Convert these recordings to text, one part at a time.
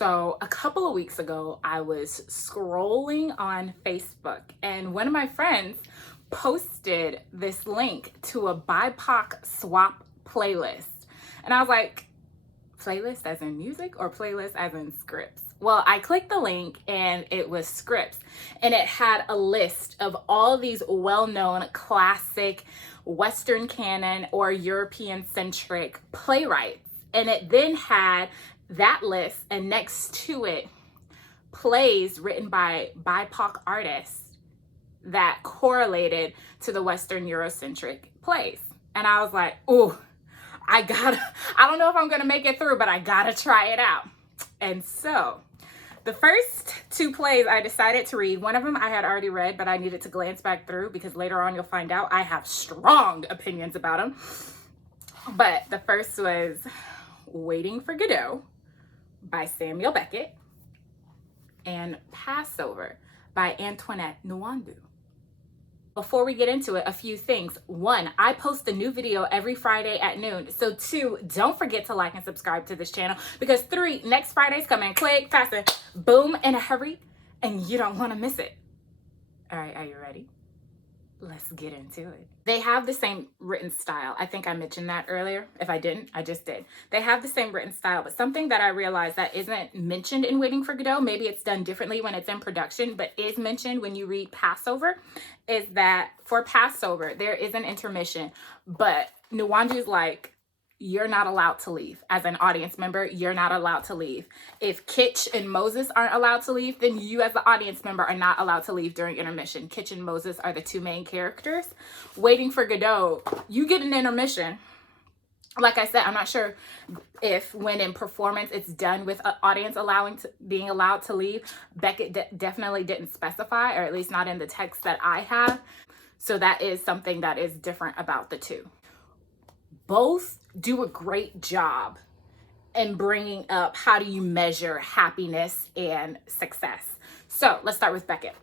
So a couple of weeks ago, I was scrolling on Facebook and one of my friends posted this link to a BIPOC swap playlist. And I was like, playlist as in music or playlist as in scripts? Well, I clicked the link and it was scripts, and it had a list of all these well-known classic Western canon or European centric playwrights. And it then had that list, and next to it, plays written by BIPOC artists that correlated to the Western Eurocentric plays. And I was like, ooh, I don't know if I'm gonna make it through, but I gotta try it out. And so the first two plays I decided to read, one of them I had already read, but I needed to glance back through because later on you'll find out I have strong opinions about them. But the first was Waiting for Godot by Samuel Beckett and Passover by Antoinette Nwandu. Before we get into it, a few things. One, I post a new video every Friday at noon. So two, don't forget to like and subscribe to this channel, because three, next Friday's coming quick, fast, and boom, in a hurry, and you don't want to miss it. All right, are you ready? Let's get into it. They have the same written style. I think I mentioned that earlier. If I didn't, I just did. They have the same written style, but something that I realized that isn't mentioned in Waiting for Godot, maybe it's done differently when it's in production, but is mentioned when you read Passover, is that for Passover, there is an intermission, but Nwandu's like, you're not allowed to leave. As an audience member, you're not allowed to leave. If Kitch and Moses aren't allowed to leave, then you as the audience member are not allowed to leave during intermission. Kitch and Moses are the two main characters. Waiting for Godot, you get an intermission. Like I said, I'm not sure if when in performance it's done with an audience being allowed to leave. Beckett definitely didn't specify, or at least not in the text that I have. So that is something that is different about the two. Both do a great job in bringing up how do you measure happiness and success. So let's start with Beckett.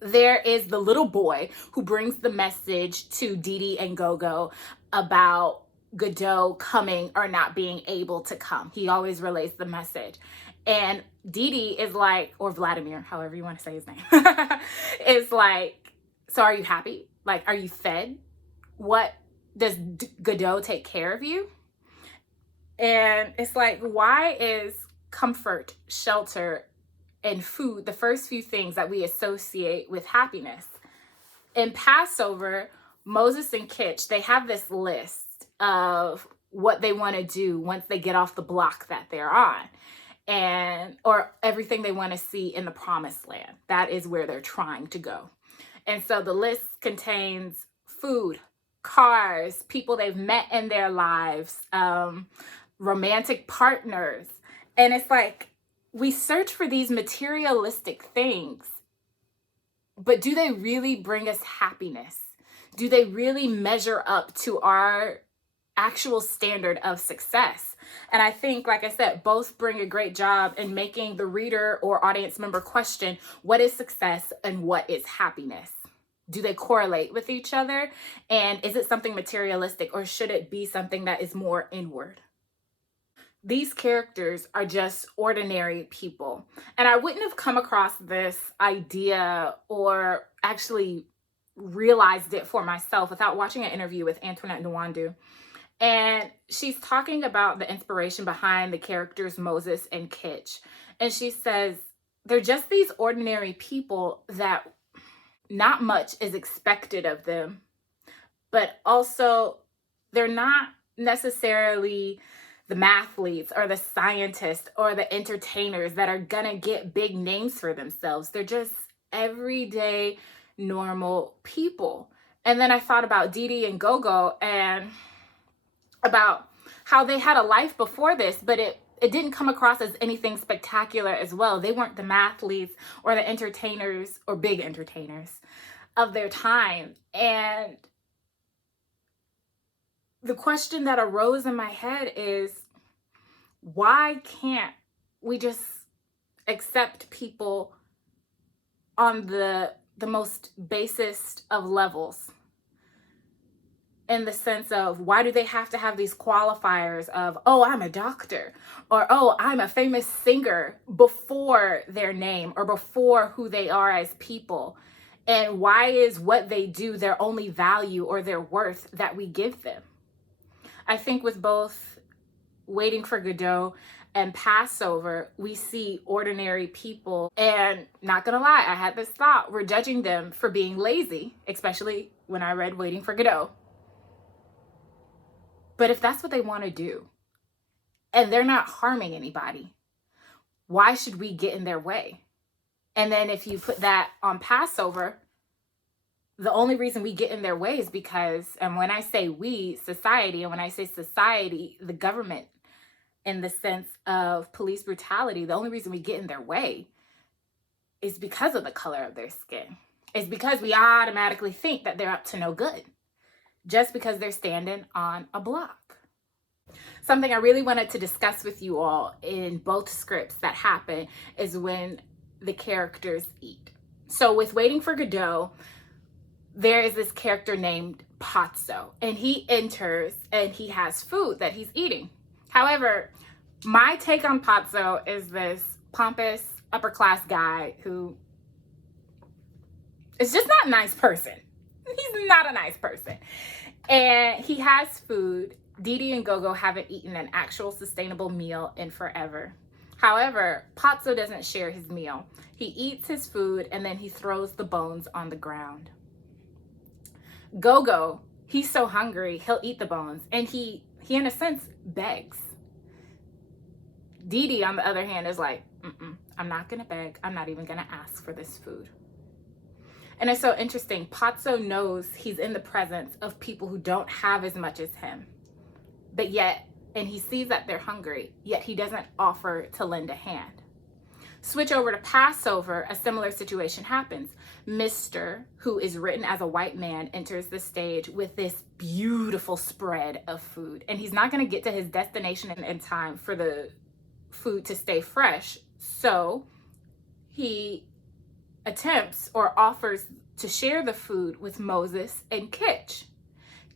There is the little boy who brings the message to Didi and Gogo about Godot coming or not being able to come. He always relays the message. And Didi is like, or Vladimir, however you want to say his name, is like, so are you happy? Like, are you fed? What does Godot take care of you? And it's like, why is comfort, shelter, and food the first few things that we associate with happiness? In Passover, Moses and Kitch, they have this list of what they want to do once they get off the block that they're on, or everything they want to see in the promised land. That is where they're trying to go. And so the list contains food, cars, people they've met in their lives, romantic partners. And it's like, we search for these materialistic things, but do they really bring us happiness? Do they really measure up to our actual standard of success? And I think, like I said, both bring a great job in making the reader or audience member question, what is success and what is happiness? Do they correlate with each other? And is it something materialistic, or should it be something that is more inward? These characters are just ordinary people. And I wouldn't have come across this idea or actually realized it for myself without watching an interview with Antoinette Nwandu. And she's talking about the inspiration behind the characters Moses and Kitch. And she says, they're just these ordinary people that not much is expected of them, but also they're not necessarily the mathletes or the scientists or the entertainers that are gonna get big names for themselves. They're just everyday, normal people. And then I thought about Didi and Gogo and about how they had a life before this, but it didn't come across as anything spectacular as well. They weren't the mathletes or the entertainers or big entertainers of their time. And the question that arose in my head is, why can't we just accept people on the most basest of levels in the sense of, why do they have to have these qualifiers of, oh, I'm a doctor, or oh, I'm a famous singer, before their name or before who they are as people? And why is what they do their only value or their worth that we give them? I think with both Waiting for Godot and Passover, we see ordinary people, and not gonna lie, I had this thought, we're judging them for being lazy, especially when I read Waiting for Godot. But if that's what they want to do, and they're not harming anybody, why should we get in their way? And then if you put that on Passover, the only reason we get in their way is because, and when I say we, society, and when I say society, the government, in the sense of police brutality, the only reason we get in their way is because of the color of their skin. It's because we automatically think that they're up to no good, just because they're standing on a block. Something I really wanted to discuss with you all in both scripts that happen is when the characters eat. So with Waiting for Godot, there is this character named Patso, and he enters and he has food that he's eating. However, my take on Patso is this pompous upper class guy who is just not a nice person. He's not a nice person. And he has food. Didi and Gogo haven't eaten an actual sustainable meal in forever. However, Patso doesn't share his meal. He eats his food and then he throws the bones on the ground. Gogo, he's so hungry, he'll eat the bones, and he in a sense begs. Didi, on the other hand, is like, I'm not gonna beg. I'm not even gonna ask for this food. And it's so interesting. Patso knows he's in the presence of people who don't have as much as him, but yet, and he sees that they're hungry, yet he doesn't offer to lend a hand. Switch over to Passover, a similar situation happens. Mr., who is written as a white man, enters the stage with this beautiful spread of food. And he's not going to get to his destination in time for the food to stay fresh. So he attempts or offers to share the food with Moses and Kitch.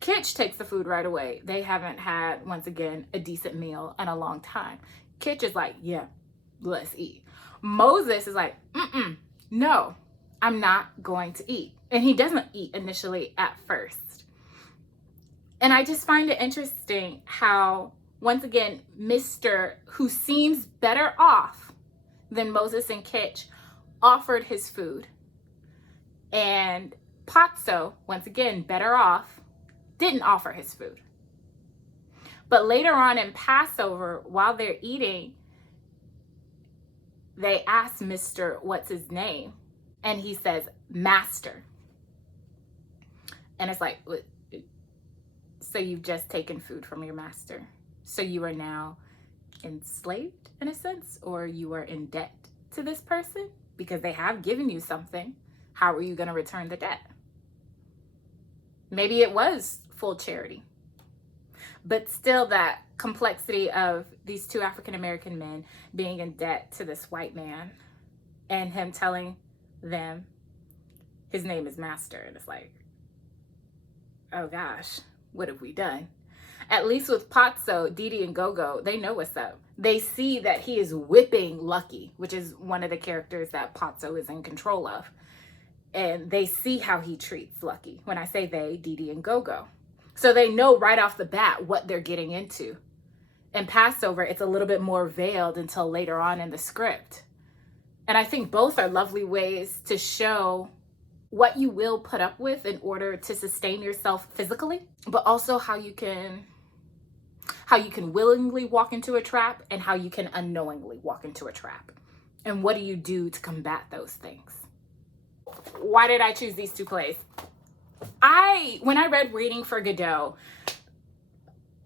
Kitch takes the food right away. They haven't had, once again, a decent meal in a long time. Kitch is like, yeah, let's eat. Moses is like, no, I'm not going to eat. And he doesn't eat initially at first. And I just find it interesting how, once again, Mr., who seems better off than Moses and Kitch, offered his food. And Patso, once again, better off, didn't offer his food. But later on in Passover, while they're eating, they ask Mr. what's his name, and he says, Master. And it's like, so you've just taken food from your master. So you are now enslaved in a sense, or you are in debt to this person because they have given you something. How are you going to return the debt? Maybe it was full charity. But still, that complexity of these two African-American men being in debt to this white man and him telling them his name is Master. And it's like, oh gosh, what have we done? At least with Patso, Didi, and Gogo, they know what's up. They see that he is whipping Lucky, which is one of the characters that Patso is in control of. And they see how he treats Lucky. When I say they, Didi and Gogo. So they know right off the bat what they're getting into. In Passover, it's a little bit more veiled until later on in the script. And I think both are lovely ways to show what you will put up with in order to sustain yourself physically, but also how you can willingly walk into a trap and how you can unknowingly walk into a trap. And what do you do to combat those things? Why did I choose these two plays? When I read Waiting for Godot,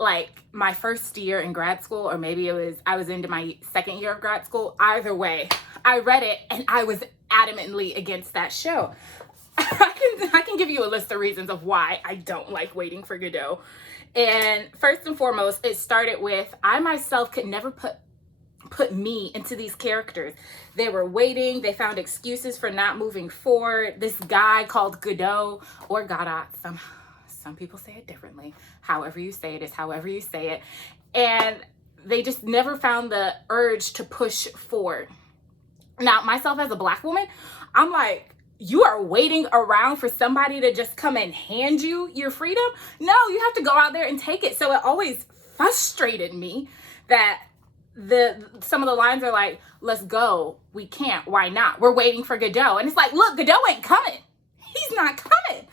like my first year in grad school, or maybe I was into my second year of grad school, either way, I read it and I was adamantly against that show. I can give you a list of reasons of why I don't like Waiting for Godot. And first and foremost, it started with, I myself could never put me into these characters. They were waiting. They found excuses for not moving forward. This guy called Godot, or Godot, some Some people say it differently. However you say it is however you say it. And they just never found the urge to push forward. Now, myself as a Black woman, I'm like, you are waiting around for somebody to just come and hand you your freedom? No, you have to go out there and take it. So it always frustrated me that some of the lines are like, let's go. We can't. Why not? We're waiting for Godot. And it's like, look, Godot ain't coming. He's not coming.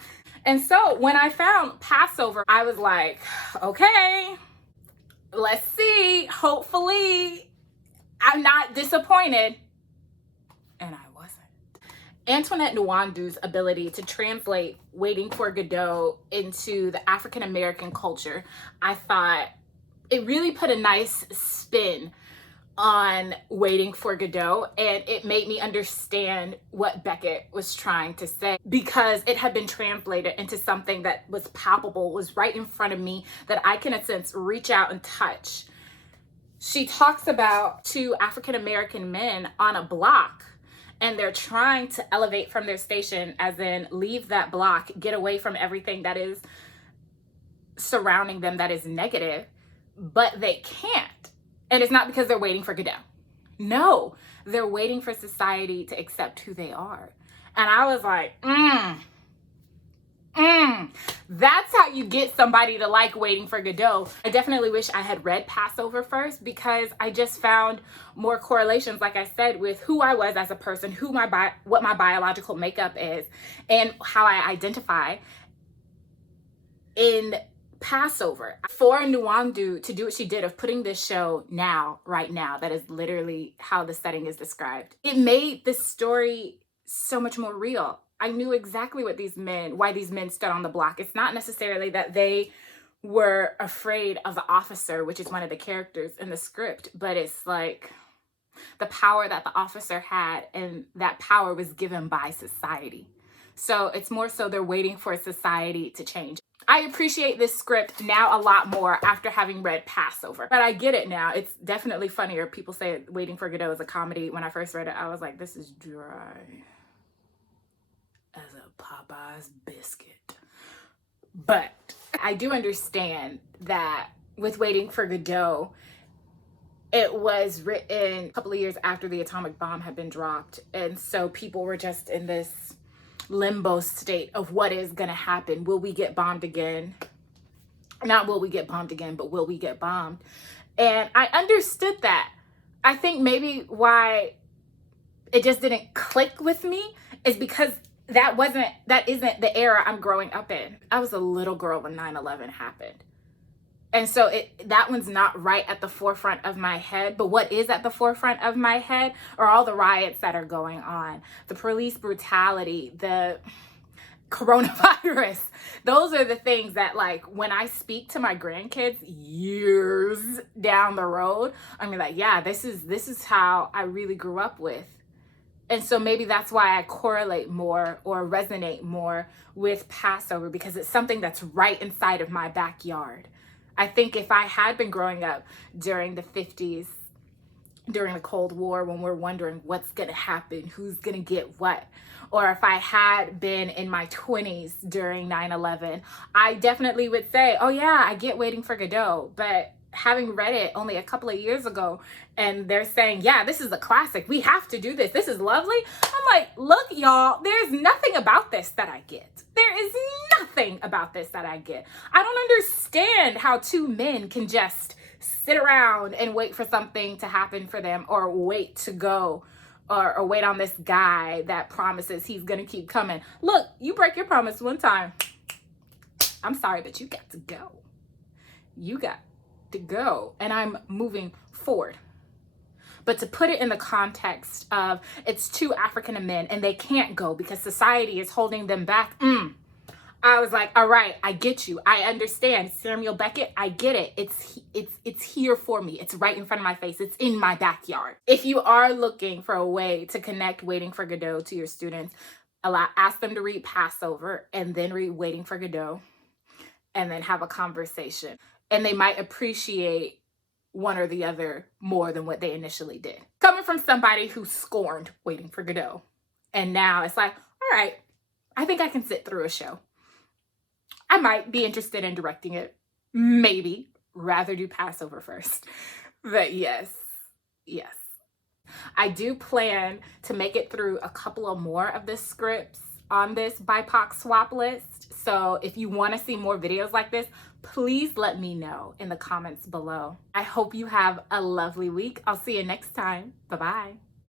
And so when I found Passover, I was like, okay, let's see. Hopefully I'm not disappointed. And I wasn't. Antoinette Nwandu's ability to translate Waiting for Godot into the African American culture, I thought it really put a nice spin on Waiting for Godot, and it made me understand what Beckett was trying to say, because it had been translated into something that was palpable, was right in front of me, that I can in a sense reach out and touch. She talks about two African American men on a block, and they're trying to elevate from their station, as in leave that block, get away from everything that is surrounding them that is negative, but they can't. And it's not because they're waiting for Godot. No, they're waiting for society to accept who they are. And I was like, that's how you get somebody to like Waiting for Godot. I definitely wish I had read Passover first, because I just found more correlations, like I said, with who I was as a person, what my biological makeup is, and how I identify in Passover. For Nwandu to do what she did of putting this show right now, that is literally how the setting is described, it made this story so much more real. I knew exactly why these men stood on the block. It's not necessarily that they were afraid of the officer, which is one of the characters in the script, but it's like the power that the officer had, and that power was given by society. So it's more so they're waiting for society to change. I appreciate this script now a lot more after having read Passover, but I get it now. It's definitely funnier. People say Waiting for Godot is a comedy. When I first read it, I was like, this is dry as a Popeye's biscuit. But I do understand that with Waiting for Godot, it was written a couple of years after the atomic bomb had been dropped. And so people were just in this limbo state of what is going to happen. Will we get bombed again? Not will we get bombed again, but will we get bombed? And I understood that. I think maybe why it just didn't click with me is because that isn't the era I'm growing up in. I was a little girl when 9/11 happened. And so that one's not right at the forefront of my head. But what is at the forefront of my head are all the riots that are going on, the police brutality, the coronavirus. Those are the things that, like, when I speak to my grandkids years down the road, I'm gonna be like, yeah, this is how I really grew up with. And so maybe that's why I correlate more or resonate more with Passover, because it's something that's right inside of my backyard. I think if I had been growing up during the 50s, during the Cold War, when we're wondering what's going to happen, who's going to get what, or if I had been in my 20s during 9/11, I definitely would say, oh yeah, I get Waiting for Godot. But having read it only a couple of years ago, and they're saying, yeah, this is a classic, we have to do this, this is lovely. I'm like, look, y'all, there's nothing about this that I get. There is nothing about this that I get. I don't understand how two men can just sit around and wait for something to happen for them, or wait to go, or wait on this guy that promises he's gonna keep coming. Look, you break your promise one time, I'm sorry, but you got to go. You got to go, and I'm moving forward. But to put it in the context of it's two African men and they can't go because society is holding them back, I was like, all right, I get you. I understand. Samuel Beckett, I get it. It's here for me. It's right in front of my face. It's in my backyard. If you are looking for a way to connect Waiting for Godot to your students, ask them to read Passover and then read Waiting for Godot, and then have a conversation. And they might appreciate one or the other more than what they initially did. Coming from somebody who scorned Waiting for Godot, and now it's like, all right, I think I can sit through a show. I might be interested in directing it. Maybe. Rather do Passover first. But yes, yes. I do plan to make it through a couple of more of the scripts on this BIPOC swap list. So if you want to see more videos like this, please let me know in the comments below. I hope you have a lovely week. I'll see you next time. Bye-bye.